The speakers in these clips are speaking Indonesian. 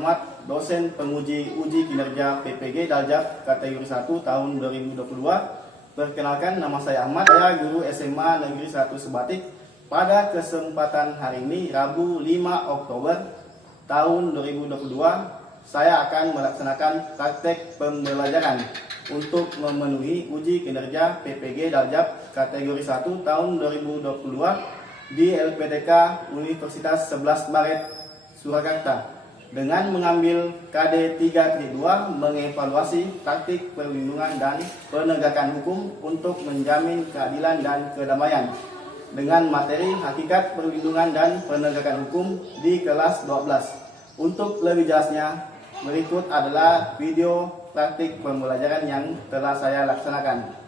Ahmad, dosen penguji uji kinerja PPG Daljab kategori 1 tahun 2022. Perkenalkan, nama saya Ahmad, saya guru SMA Negeri 1 Sebatik. Pada kesempatan hari ini, Rabu 5 Oktober tahun 2022, saya akan melaksanakan praktek pembelajaran untuk memenuhi uji kinerja PPG Daljab kategori 1 tahun 2022 di LPTK Universitas 11 Maret Surakarta dengan mengambil KD 3.2 mengevaluasi praktik perlindungan dan penegakan hukum untuk menjamin keadilan dan kedamaian dengan materi hakikat perlindungan dan penegakan hukum di kelas 12. Untuk lebih jelasnya, berikut adalah video praktik pembelajaran yang telah saya laksanakan.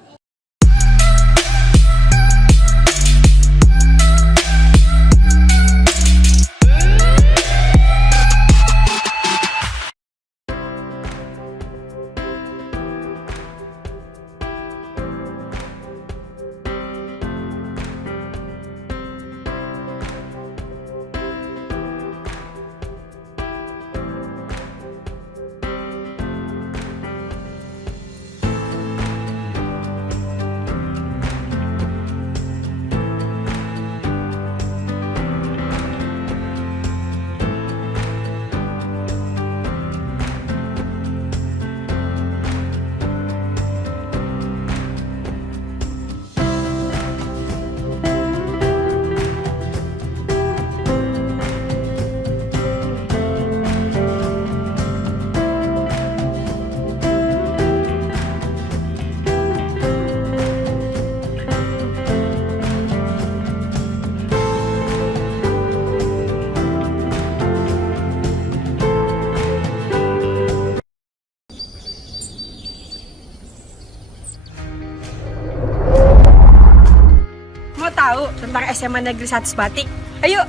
Mau tahu tentang SMA Negeri 1 Sebatik? Ayo!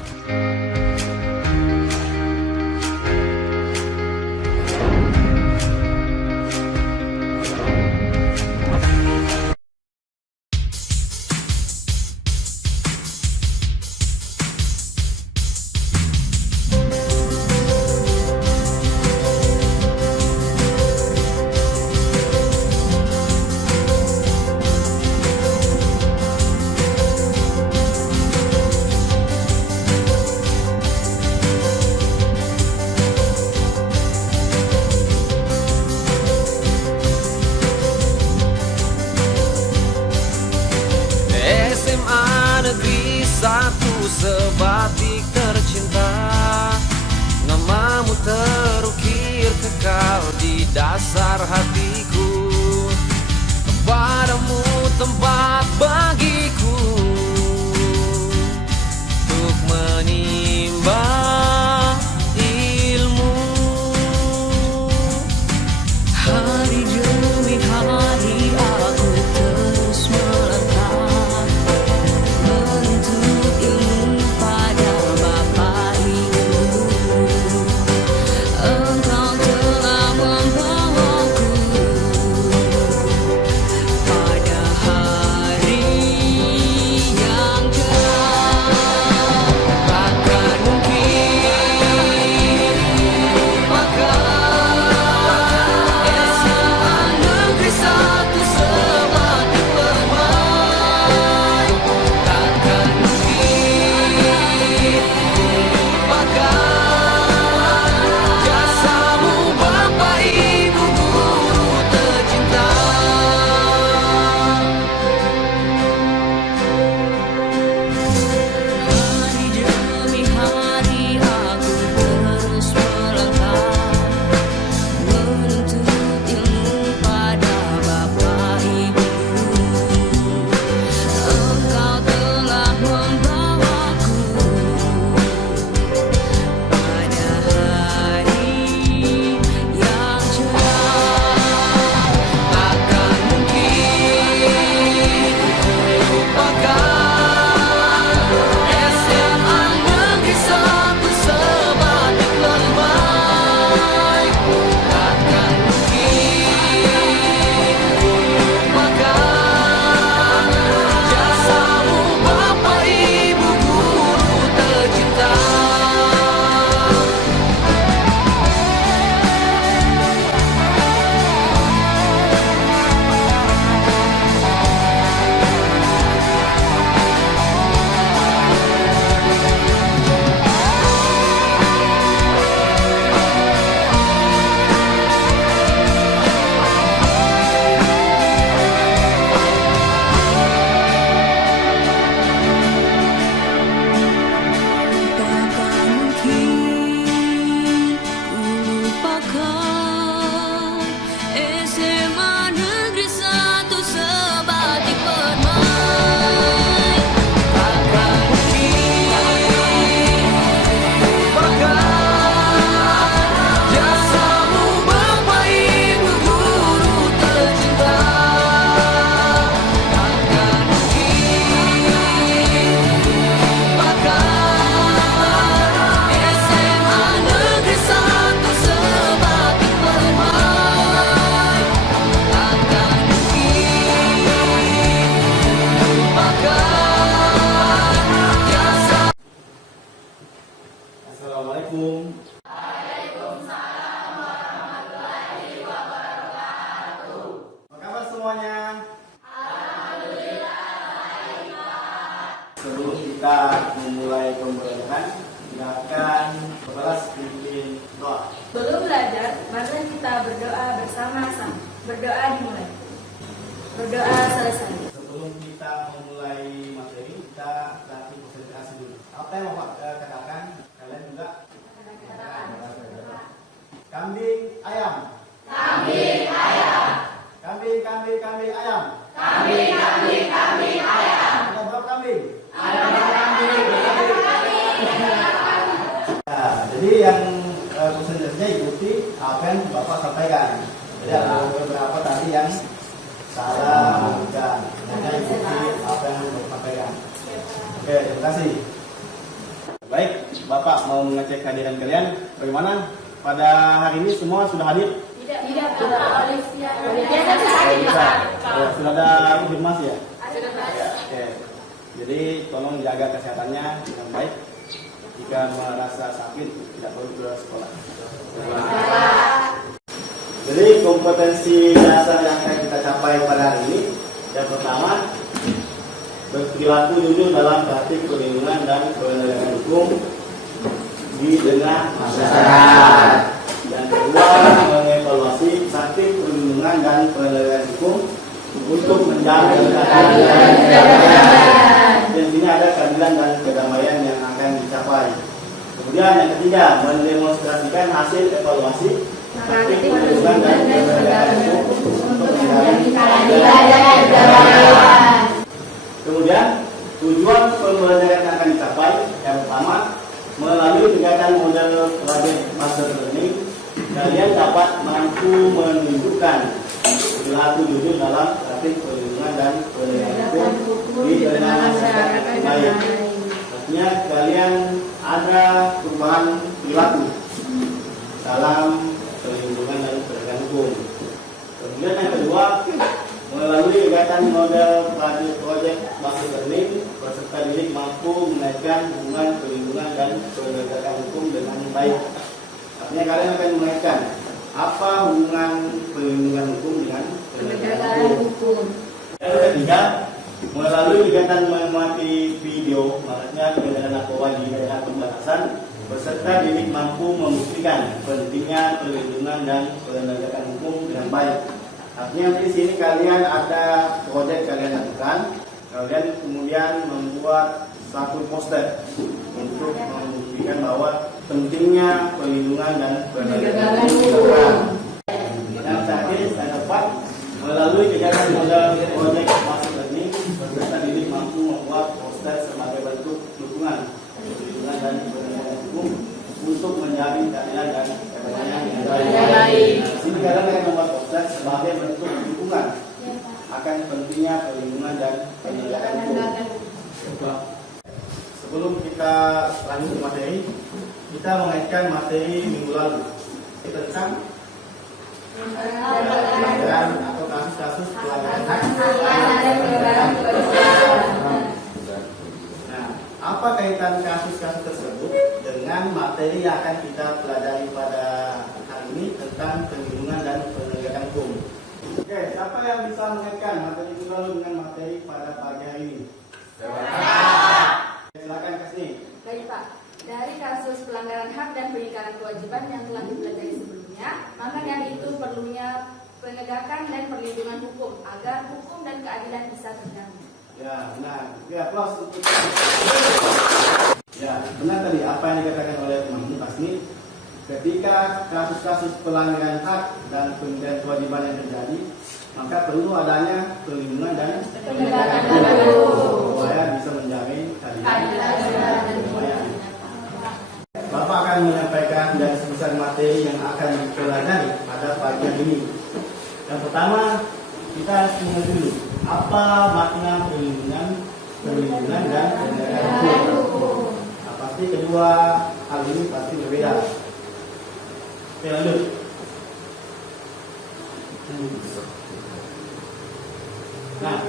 Negeri 1 Sebatik tercinta, namamu terukir kekal di dasar hatiku. Kepadamu tempat bagiku untuk menimba ilmu. Hari demi hari aku terus melangkah pada Sebelum kita memulai pembelajaran, silakan kelas pimpin doa. Sebelum belajar, mari kita berdoa bersama-sama. Berdoa dimulai. Berdoa selesai. Sebelum kita memulai materi, kita latih konsentrasi dulu. Apa yang Bapak katakan? Kalian juga? Kambing, ayam. Kambing, ayam. Kambing, kambing, kambing, ayam. Kambing, kambing, kambing, ayam. Ada berapa kambing? Ada kambing. Nah, jadi yang konsentrasinya ikuti apa yang Bapak sampaikan. Jadi ada beberapa tadi yang salah dan hanya ikuti apa yang Bapak sampaikan. Oke, terima kasih. Baik, Bapak mau mengecek kehadiran kalian. Bagaimana? Pada hari ini semua sudah hadir? Tidak, Pak Olivia. Bisa. Sudah ada konfirmasi ya? Oke. Jadi tolong jaga kesehatannya dengan baik. Jika merasa sakit tidak perlu ke sekolah. Jadi kompetensi dasar yang akan kita capai pada hari ini, yang pertama berperilaku jujur dalam praktik perlindungan dan penegakan hukum di tengah masyarakat. Yang kedua, mengevaluasi praktik perlindungan dan penegakan hukum untuk menjamin keadilan dan kedamaian. Dan sini ada keadilan dan kedamaian yang akan dicapai. Kemudian yang ketiga, mendemonstrasikan hasil evaluasi praktik perlindungan dan penegakan hukum untuk menjamin keadilan dan kedamaian. Kemudian tujuan pembelajaran yang akan dicapai yang pertama, melalui kegiatan model project master learning, kalian dapat mampu menunjukkan perilaku jujur dalam praktik perlindungan dan penegakan hukum di tengah masyarakat lain. Artinya kalian ada perubahan perilaku dalam perlindungan dan penegakan hukum. Kemudian yang kedua, melalui kegiatan model project master learning, peserta didik mampu menaikkan hubungan perlindungan dan penegakan hukum dengan baik. Artinya kalian akan mengaitkan apa hubungan perlindungan hukum dengan penegakan hukum. Yang ketiga, melalui kegiatan mengamati video, maksudnya kegiatan narkoba di daerah perbatasan, peserta didik mampu membuktikan pentingnya perlindungan dan penegakan hukum dengan baik. Artinya di sini kalian ada proyek kalian lakukan, kalian kemudian membuat satu poster untuk membuktikan bahwa pentingnya perlindungan dan penegakan hukum. Yang terakhir dan keempat, melalui kegiatan modal proyek master learning, peserta didik mampu membuat poster sebagai bentuk dukungan perlindungan dan penegakan hukum untuk menjamin keadilan dan kedamaian yang baik. Sini kalian akan membuat poster sebagai bentuk dukungan akan pentingnya perlindungan dan penegakan hukum. Sebelum kita lanjut ke materi, kita mengaitkan materi minggu lalu tentang pelanggaran atau kasus-kasus pelanggaran hak. Nah, apa kaitan kasus-kasus tersebut dengan materi yang akan kita pelajari pada hari ini tentang perlindungan dan penegakan hukum? Oke, siapa yang bisa mengaitkan materi minggu lalu dengan materi pada pagi hari ini? Silakan Kasni. Baik Pak, dari kasus pelanggaran hak dan pengingkaran kewajiban yang telah dipelajari sebelumnya, maka dari itu perlunya penegakan dan perlindungan hukum agar hukum dan keadilan bisa terjamin. Ya, benar. Ya, plus untuk ya, benar tadi apa yang dikatakan oleh teman-teman Kasni. Ketika kasus-kasus pelanggaran hak dan pengingkaran kewajiban yang terjadi, maka perlu adanya perlindungan dan penegakan hukum supaya bisa menjamin keadilan. Bapak akan menyampaikan dan sebesar materi yang akan dipelajari pada pagi ini. Yang pertama, kita harus mengerti dulu apa makna perlindungan dan penegakan hukum. Nah, pasti kedua hal ini pasti berbeda. Oke, lanjut. Nah,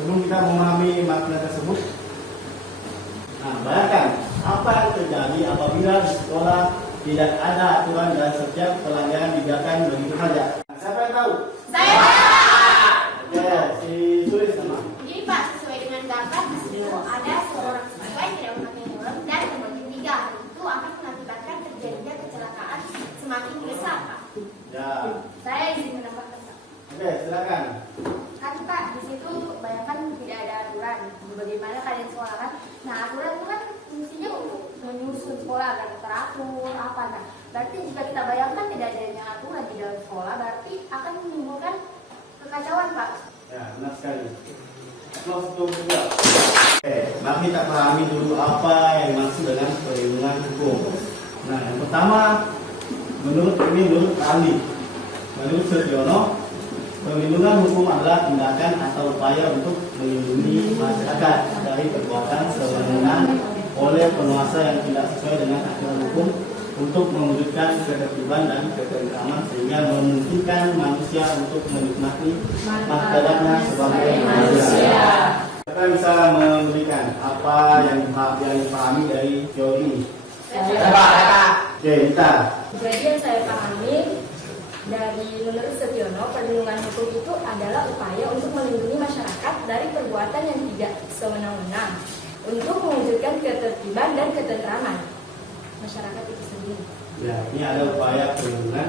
sebelum kita memahami makna tersebut, nah bayangkan apa yang terjadi apabila di sekolah tidak ada aturan dan setiap pelanggaran dibiarkan begitu saja. Nah, siapa yang tahu? Saya. Oke, si Sulis sama. Jadi Pak, sesuai dengan gambar di situ ada bagaimana kalian sekolah kan. Nah, aturan itu kan fungsinya untuk menyusun sekolah agar teratur apa. Nah, berarti jika kita bayangkan tidak adanya aturan di dalam sekolah, berarti akan menimbulkan kekacauan, Pak. Ya, benar sekali. Aplaus untuk juga. Oke, mari kita pahami dulu apa yang dimaksud dengan perlindungan hukum. Nah, yang pertama, menurut ahli, menurut Setiono, perlindungan hukum adalah tindakan atau upaya untuk melindungi masyarakat dari perbuatan sewenang-wenang oleh penguasa yang tidak sesuai dengan aturan hukum untuk mewujudkan ketertiban dan ketentraman sehingga memungkinkan manusia untuk menikmati martabatnya sebagai manusia. Kita bisa memberikan apa yang dipahami dari teori ini. Oke, kita. Jadi yang saya pahami dari menurut Setiono, perlindungan hukum itu adalah upaya untuk melindungi masyarakat dari perbuatan yang tidak sewenang-wenang untuk mewujudkan ketertiban dan ketentraman masyarakat itu sendiri. Ya, ini ada upaya perlindungan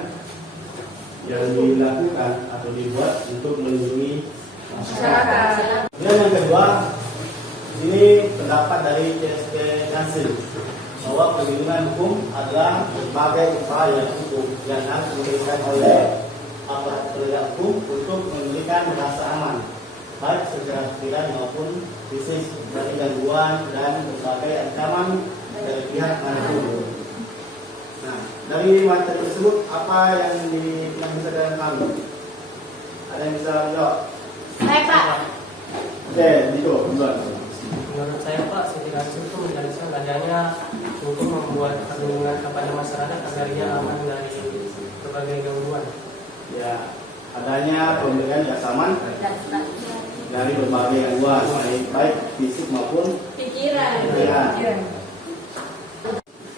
yang dilakukan atau dibuat untuk melindungi masyarakat. Dan yang kedua, ini pendapat dari CSP Kansil bahwa perlindungan hukum adalah berbagai upaya hukum yang harus diberikan oleh aparat penegak hukum untuk memberikan rasa aman, baik secara pikiran maupun fisik dari gangguan dan berbagai ancaman dari pihak manapun. Nah, dari materi tersebut apa yang bisa kalian pahami? Ada yang bisa jawab? Saya, Pak. Oke, Dito, duluan. Menurut saya Pak, setidaknya itu menjelaskan adanya untuk membuat perlindungan kepada masyarakat agar ia aman dari berbagai gangguan. Ya, adanya pemberian jasa aman Dan selanjutnya dari berbagai gangguan baik fisik maupun pikiran.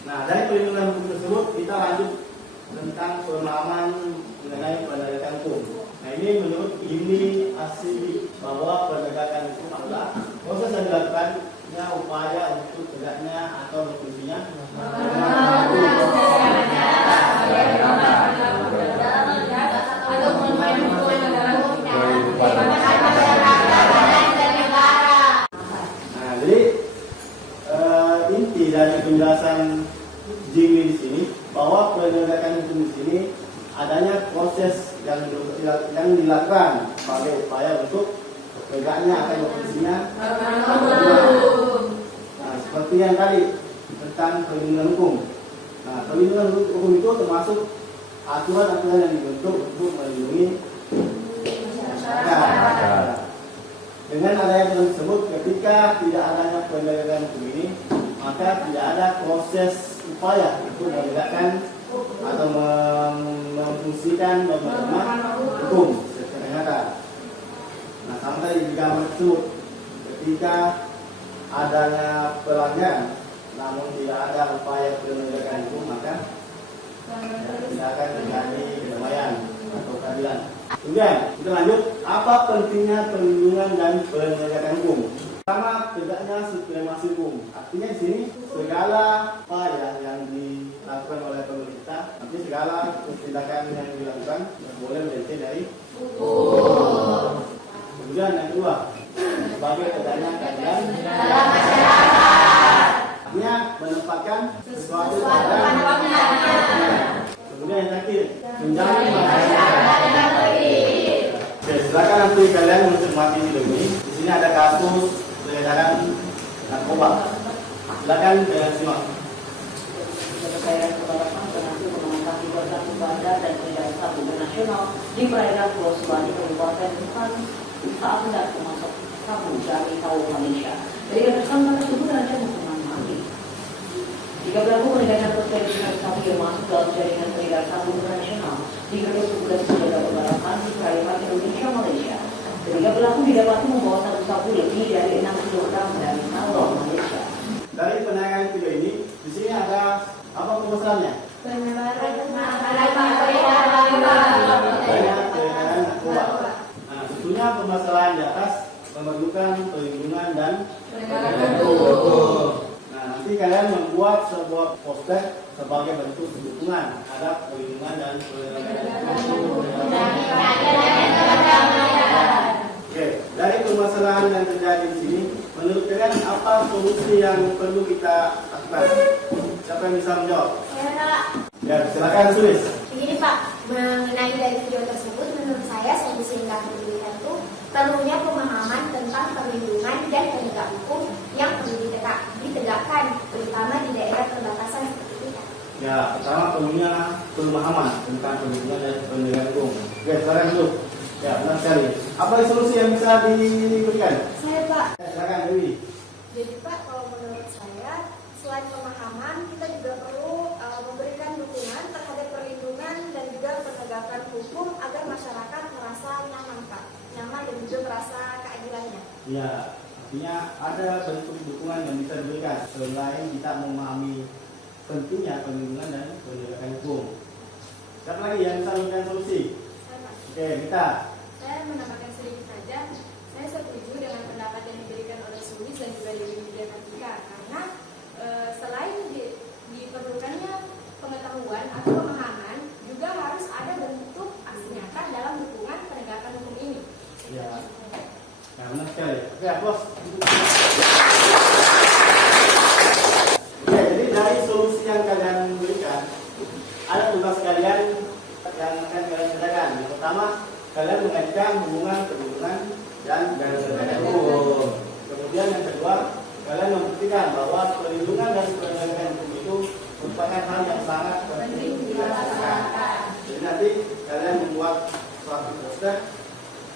Nah, dari perlindungan hukum tersebut kita lanjut tentang pemahaman mengenai penegakan hukum. Nah, ini menurut ini asli bahwa penegakan hukum adalah proses yang dilakukannya upaya untuk tegaknya atau berfungsinya Nah, jadi inti dari penjelasan Jimmy di sini bahwa penegakan hukum di sini adanya proses yang dilakukan sebagai upaya untuk tegaknya akan berfungsinya. Nah, seperti yang tadi tentang perlindungan hukum. Nah, perlindungan hukum itu termasuk aturan-aturan yang dibentuk untuk melindungi masyarakat. Dengan adanya aturan tersebut, ketika tidak adanya penegakan hukum ini, maka tidak ada proses upaya untuk menegakkan atau memfungsikan norma-norma hukum secara nyata. Nah, sampai di gambar tersebut, ketika adanya pelanggaran, namun tidak ada upaya penegakan hukum, maka tidak akan terjadi kedamaian atau keadilan. Kemudian kita lanjut, apa pentingnya perlindungan dan penegakan hukum? Pertama, tegaknya supremasi hukum. Artinya di sini segala upaya yang dilakukan oleh pemerintah, nanti segala tindakan yang dilakukan boleh melenceng dari hukum. Kemudian yang kedua, sebagai tegaknya keadilan dalam masyarakat. Artinya menempatkan sesuatu pada tempatnya. Kemudian yang terakhir, menjamin masyarakat yang baik. Oke, silakan nanti kalian mencermati video ini. Di sini ada kasus peredaran narkoba. Silakan kalian simak. Kepercayaan kepada penghasilan mengamankan 31 bandar dan peredaran sabu nasional di perairan Pulau Sebani, Kabupaten Tuban saat hendak memasok sabu dari Kawasan Malaysia. Dari tersangka tersebut terancam hukuman mati. Jika pelaku peredaran persetujuan sabu yang masuk dalam jaringan peredaran sabu nasional di Gedung Sebulan Sejaga Pembalasan di perairan Indonesia Malaysia. Ketiga pelaku didapati membawa sabu lebih dari 6 kg dari Kawasan Malaysia. Dari penayangan video ini, di sini ada apa permasalahannya? Banyak peredaran narkoba. Nah, tentunya permasalahan di atas memerlukan perlindungan dan penegakan hukum. Nah, nanti kalian membuat sebuah poster sebagai bentuk dukungan terhadap perlindungan dan penegakan hukum. Oke, dari permasalahan yang terjadi di sini, menurut perhatikan apa solusi yang perlu kita lakukan. Siapa yang bisa menjawab? Saya Pak. Ya, silakan tulis. Begini Pak, mengenai dari video tersebut, menurut saya solusi yang dapat diberikan itu perlunya pemahaman tentang perlindungan dan penegak hukum yang perlu ditegakkan, terutama di daerah perbatasan seperti kita. Ya, pertama perlunya pemahaman tentang perlindungan dan penegakan hukum. Oke, silakan dulu. Ya, benar sekali. Apa solusi yang bisa diberikan? Saya Pak. Ya, silakan Dewi. Jadi Pak, kalau menurut saya, selain pemahaman, kita juga perlu memberikan dukungan terhadap perlindungan dan juga penegakan hukum agar masyarakat merasa nyaman Pak, nyaman dan juga merasa keadilannya. Ya, artinya ada bentuk dukungan yang bisa diberikan selain kita memahami pentingnya perlindungan dan penegakan hukum. Siapa lagi yang bisa memberikan solusi? Saya, Pak. Oke, kita. Saya menambahkan sedikit saja. Saya setuju dengan pendapat yang diberikan oleh Sulis dan juga Dewi Widya Kartika, karena selain diperlukannya pengetahuan atau pemahaman, juga harus ada bentuk aksi nyata dalam dukungan penegakan hukum ini. Ya, nah, benar sekali. Oke, bos. Oke, jadi dari solusi yang kalian berikan, ada tugas kalian yang akan kalian kerjakan. Yang pertama, kalian mengaitkan hubungan perlindungan dan penegakan hukum. Kemudian yang kedua, kalian membuktikan bahwa perlindungan dan penegakan hukum itu merupakan hal yang sangat penting dirasakan. Jadi nanti kalian membuat suatu poster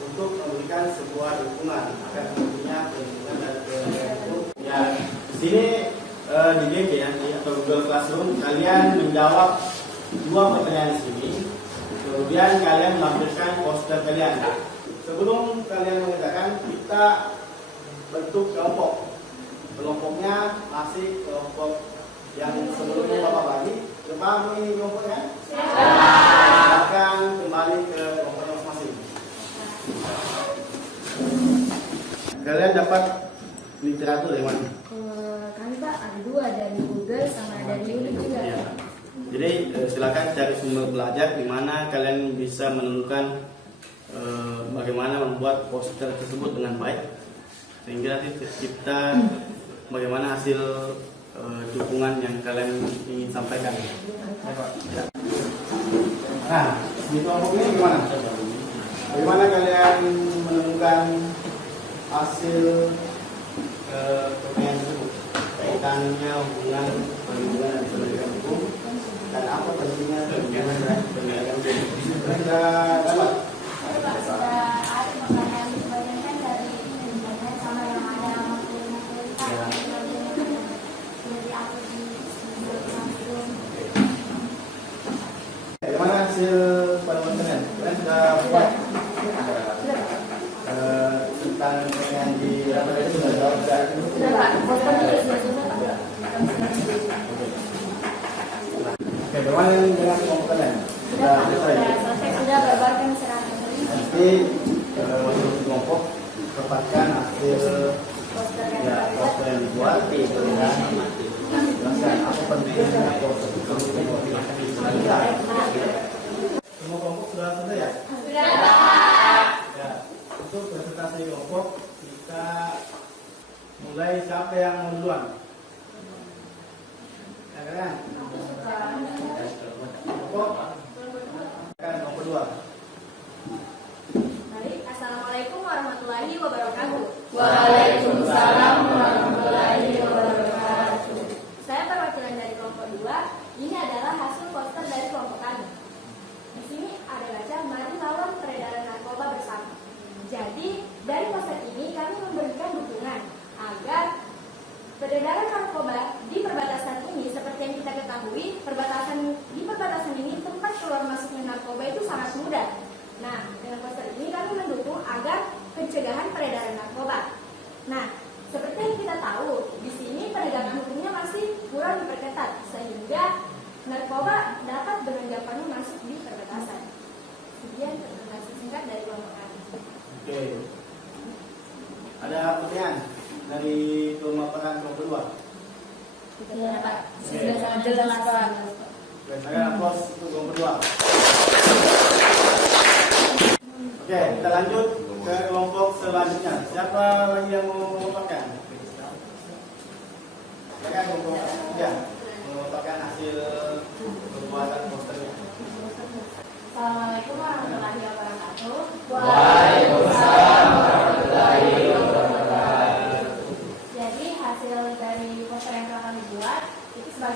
untuk memberikan sebuah dukungan akan tentunya perlindungan dan penegakan hukum. Ya, di sini di GG ya, atau Google Classroom, kalian menjawab 2 pertanyaan di sini. Kemudian kalian menampilkan poster kalian. Sebelum kalian mengerjakan, kita bentuk kelompok. Kelompoknya masih kelompok yang sebelumnya Bapak bagi. Kembali kelompoknya? Silakan kembali ke kelompoknya masing-masing. Kalian dapat literatur dari mana? Kami Pak ada 2, dari Google sama dari YouTube juga. Ya. Jadi silakan cari sumber belajar di mana kalian bisa menemukan bagaimana membuat poster tersebut dengan baik, sehingga nanti tercipta bagaimana hasil dukungan yang kalian ingin sampaikan. Ya. Nah, di kelompok ini gimana? Bagaimana kalian menemukan hasil pertanyaan tersebut? Kaitannya hubungan perlindungan dan penegakan hukum dan apa pentingnya perlindungan dan penegakan hukum? Sudah dapat? Sudah ada makanan kebanyakan dari internet sama yang ada materi-materi dari aku di langsung. Bagaimana hasil penemuan? Kalian sudah buat tentang yang di apa itu sudah jawab sudah? Sudah Pak, posternya sudah selesai Pak. Oke, bagaimana dengan kelompok kalian? Sudah selesai? Sudah berbarkan seragam. Nanti masuk kelompok dapatkan hasil ya poster yang dibuat dan jelaskan apa pentingnya poster itu. Semua kelompok sudah selesai ya? Sudah. Ya, untuk presentasi kelompok kita mulai siapa yang mau duluan? Ya kan? Kelompok kan kelompok 2. Baik, Assalamualaikum warahmatullahi wabarakatuh. Waalaikumsalam warahmatullahi wabarakatuh. Saya perwakilan dari kelompok 2. Ini adalah hasil poster dari kelompok kami. Di sini ada baca mari lawan peredaran narkoba bersama. Jadi dari poster ini kami memberikan dukungan agar peredaran narkoba di perbatasan ini, seperti yang kita ketahui, di perbatasan ini tempat keluar masuknya narkoba itu sangat mudah. Nah, dengan poster ini kami mendukung agar pencegahan peredaran narkoba. Nah, seperti yang kita tahu, di sini penegakan hukumnya masih kurang diperketat, sehingga narkoba dapat dengan gampangnya masuk di perbatasan. Sekian presentasi singkat dari kelompok kami. Oke. Ada pertanyaan dari pemaparan kelompok 2? Iya Pak. Sudah sangat jelas Pak. Oke, saya aplaus untuk kelompok 2. Oke, kita lanjut ke kelompok selanjutnya. Siapa lagi yang mau memaparkan?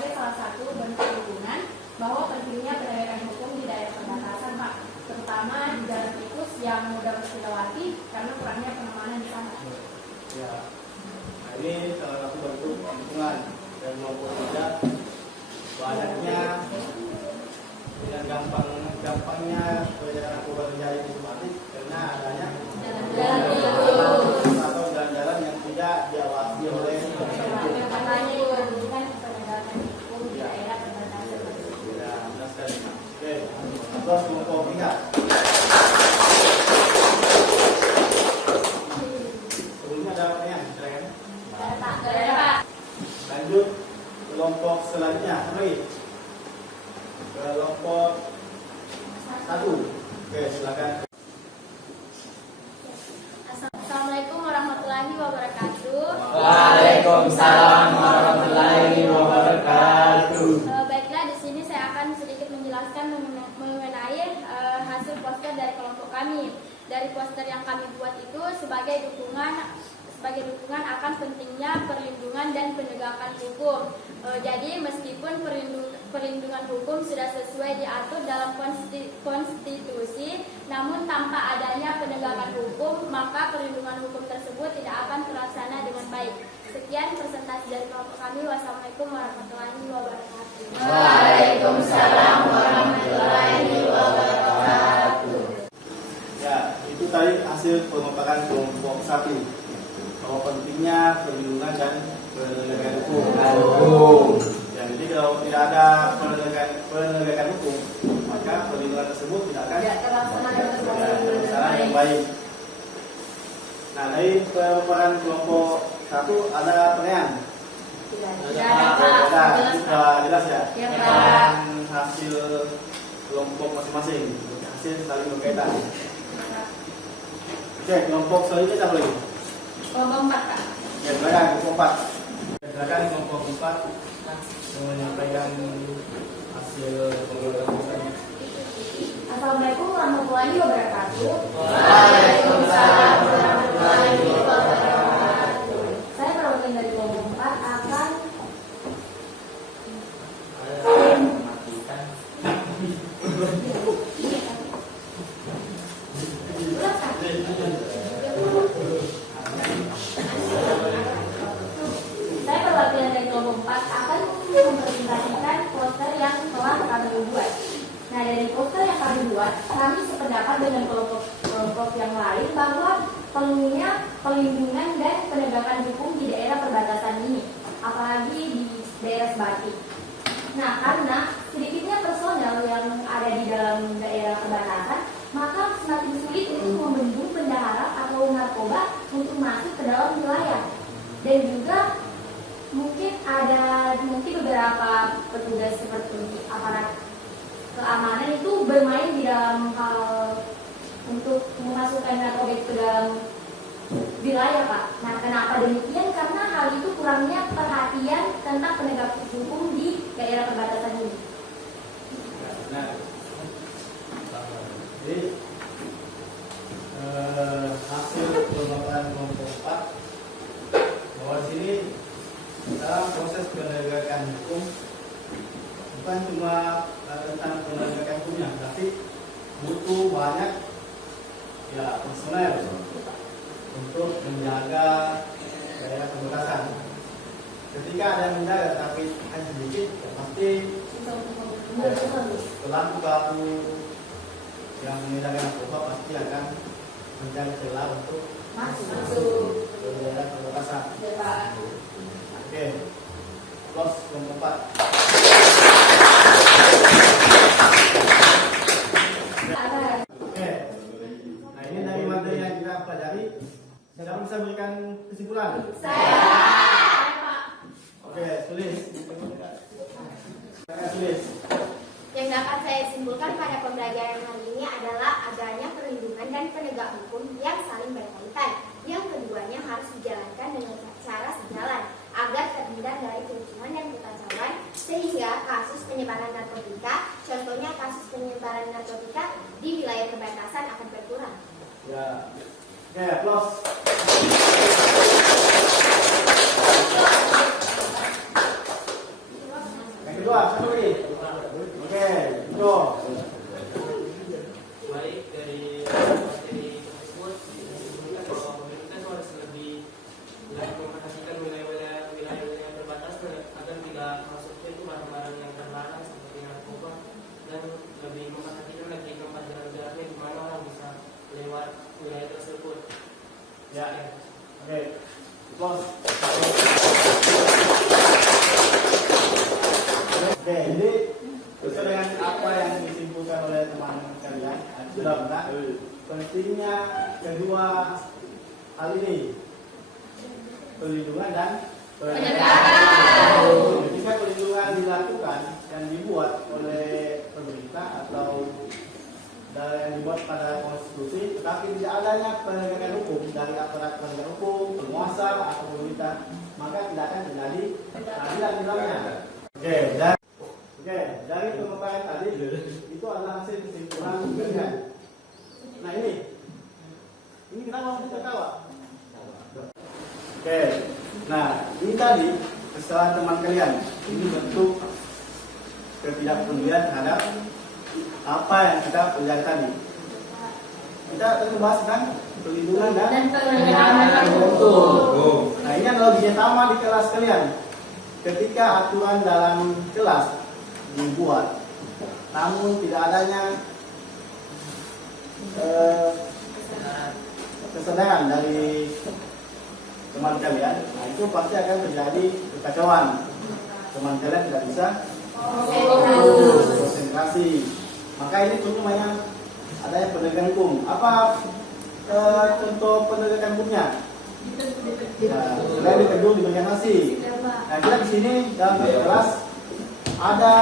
sebagai salah satu bentuk dukungan bahwa pentingnya penegakan hukum di daerah perbatasan, Pak, terutama di jalan tikus yang mudah dilewati karena kurangnya pengamanan di sana. Ya, nah ini salah satu bentuk dukungan dan maupun tidak banyaknya dan gampangnya perjalanan narkoba terjadi di Sebatik karena adanya jalan atau jalan-jalan yang tidak diawasi oleh Yang katanya diperlukan penegakan hukum di daerah perbatasan. ya, benar sekali. Oke, terus kelompok 3. Sebelumnya ada pertanyaan, silakan. Pak. Lanjut kelompok selanjutnya, lagi kelompok 1. Oke, silakan. Assalamualaikum warahmatullahi wabarakatuh. Waalaikumsalam warahmatullahi wabarakatuh. Baiklah, di sini saya akan sedikit menjelaskan mengenai hasil poster dari kelompok kami. Dari poster yang kami buat itu sebagai dukungan akan pentingnya perlindungan dan penegakan hukum. Jadi meskipun perlindungan hukum sudah sesuai diatur dalam konstitusi, namun tanpa adanya penegakan hukum, maka perlindungan hukum tersebut tidak akan terlaksana dengan baik. Sekian presentasi dari kelompok kami. Wassalamualaikum warahmatullahi wabarakatuh. Waalaikumsalam warahmatullahi wabarakatuh. Ya, itu tadi hasil pemaparan kelompok 1. Bahwa pentingnya perlindungan dan penegakan hukum. Ya, jadi kalau tidak ada penegakan hukum, maka perlindungan tersebut tidak akan terlaksana dengan baik. Nah, dari pemaparan kelompok 1 ada pertanyaan? Sudah jelas ya? Dan hasil kelompok masing-masing, hasil saling berkaitan. Oke, kelompok selanjutnya siapa lagi? Kelompok 4, Kak. Ya, silakan kelompok 4. Silakan kelompok 4 menyampaikan hasil penggeluran. Assalamualaikum warahmatullahi wabarakatuh. Waalaikumsalam warahmatullahi wabarakatuh. Saya perwakilan dari kelompok 4 akan mempresentasikan poster yang telah kami buat. Nah, dari poster yang kami buat, kami sependapat dengan kelompok yang lain bahwa perlunya perlindungan dan penegakan hukum di daerah perbatasan ini, apalagi di daerah Sebatik. Nah, karena sedikitnya personel yang ada di dalam daerah perbatasan, maka semakin sulit untuk membendung bendahara atau narkoba untuk masuk ke dalam wilayah. Dan juga mungkin beberapa petugas seperti aparat keamanan itu bermain di dalam hal untuk memasukkan narkoba ke dalam wilayah, Pak. Nah, kenapa demikian? Karena hal itu kurangnya perhatian tentang penegak hukum di daerah perbatasan ini. Nah, jadi hasil pemaparan kelompok 4 bahwa di sini dalam proses penegakan hukum bukan cuma tentang penegakan hukumnya, tapi butuh banyak ya personel untuk menjaga daerah perbatasan. Ketika ada yang menjaga tapi hanya sedikit, ya pasti pelaku-pelaku yang menjaga narkoba pasti akan mencari celah untuk masuk ke daerah perbatasan. Oke, close keempat. Oke, nah ini dari materi yang kita pelajari, siapa bisa berikan kesimpulan? Saya. Oke, tulis. Tulis. Yang dapat saya simpulkan pada pembelajaran kali ini adalah adanya perlindungan dan penegak hukum yang saling berkaitan. Yang keduanya harus dijalankan dengan cara sejalan agar terhindar dari kericuhan dan kekacauan sehingga kasus penyebaran narkotika, contohnya kasus penyebaran narkotika di wilayah perbatasan akan berkurang. Ya. Oke, close. Sudah benar. Pentingnya kedua hal ini, perlindungan dan penegakan. Ketika perlindungan dilakukan yang dibuat oleh pemerintah atau yang dibuat pada konstitusi, tetapi tidak adanya penegakan hukum dari aparat penegak hukum, penguasa atau pemerintah, maka tidak akan terjadi keadilan di dalamnya. Oke, dari pemaparan tadi itu adalah hasil kesimpulan kalian. Nah ini kenapa kita ketawa? Oke, nah ini tadi kesalahan teman kalian. Ini bentuk ketidakpedulian terhadap apa yang kita pelajari tadi. Kita akan bahas tentang perlindungan dan penegakan hukum. Nah ini analoginya sama di kelas kalian. Ketika aturan dalam kelas dibuat, namun tidak adanya kesadaran dari teman kalian, nah itu pasti akan terjadi kekacauan. Teman kalian tidak bisa konsentrasi. Maka ini namanya adanya penegakan hukum. Apa contoh penegakan hukumnya? Nah, selain ditegur diberikan nasi. Nah kita di sini dalam kelas ada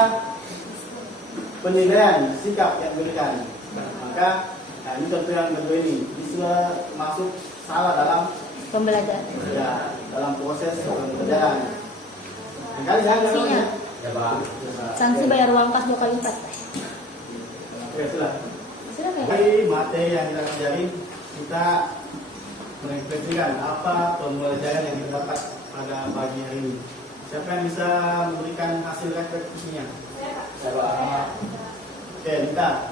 penilaian sikap yang diberikan. Maka nah ini contoh yang kedua ini bisa masuk salah dalam Pembelajaran. ya, dalam proses pembelajaran. Nah, kali jangan Sanksi bayar uang pas 2 kali lipat. Oke, sudah. Sudah kan? Dari materi yang kita pelajari, kita merefleksikan apa pembelajaran yang kita dapat pada pagi hari ini. Siapa yang bisa memberikan hasil refleksinya? Oke, kita.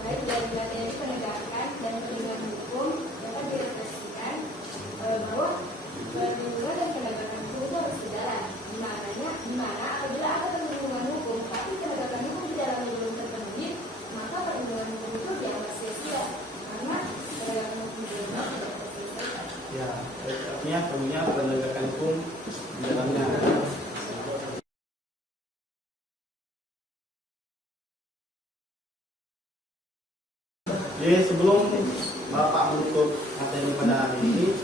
Baik, dari materi penegakan dan perlindungan hukum dapat direfleksikan bahwa perlindungan dan penegakan hukum itu harus sejalan. Di mana apabila ada perlindungan hukum tapi penegakan hukum di dalamnya belum terpenuhi, maka perlindungan hukum itu dianggap sia-sia karena penegakan hukum belum terselesaikan. Ya, artinya perlunya penegakan hukum di dalamnya. Jadi sebelum Bapak menutup materi pada hari ini,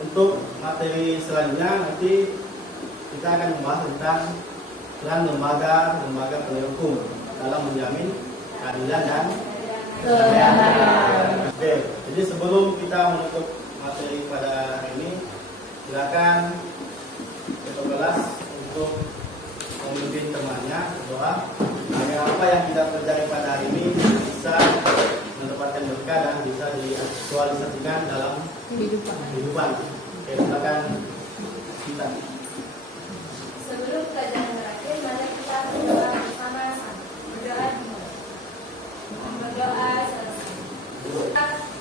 untuk materi selanjutnya nanti kita akan membahas tentang peran lembaga penegak hukum dalam menjamin keadilan dan kebenaran. Oke, jadi sebelum kita menutup materi pada hari ini, silakan ketua kelas untuk memimpin temannya berdoa agar apa yang kita pelajari pada hari ini bisa mendapatkan berkah dan bisa diaktualisasikan dalam kehidupan. Oke, silakan kita. Sebelum pelajaran berakhir, mari kita berdoa bersama-sama. Berdoa sama-sama.